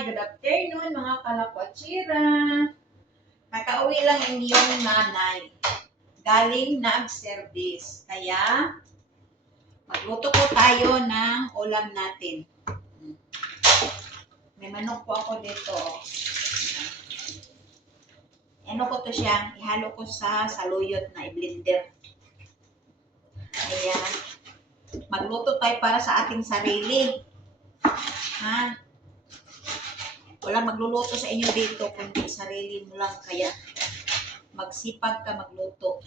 Good afternoon mga kalakwatsira. Nakauwi lang ang iyong nanay. Galing nag-service. Kaya, magluto ko tayo ng ulam natin. May manok po ako dito. Ano ko to siya? Ihalo ko sa saluyot na i-blender. Ayan. Magluto tayo para sa ating sarili. Ha? Walang magluluto sa inyo dito kundi sarili mo lang. Kaya magsipag ka magluto.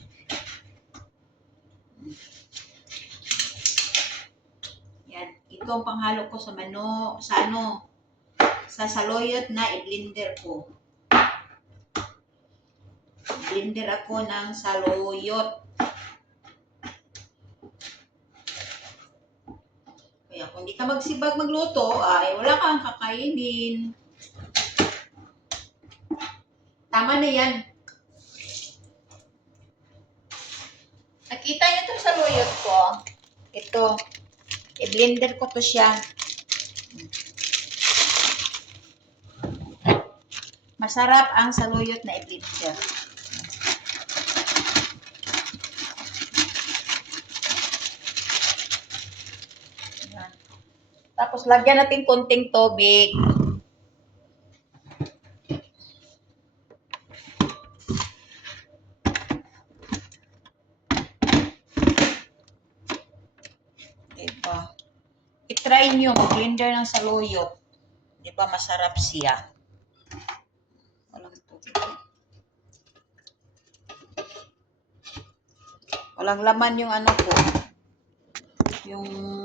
Yan. Ito ang panghalo ko sa sa saluyot na i-blender ko. Blender ako ng saluyot. Kaya kung hindi ka magsibag magluto, ay wala kang kakainin. Tama na yan. Nakita niyo itong saluyot ko? Ito. I-blender ko to siya. Masarap ang saluyot na i-blender. Tapos lagyan natin konting tubig. Diba? I-try nyo mag-blender ng saluyot. Diba masarap siya? Walang tubig. Walang laman yung ano ko. Yung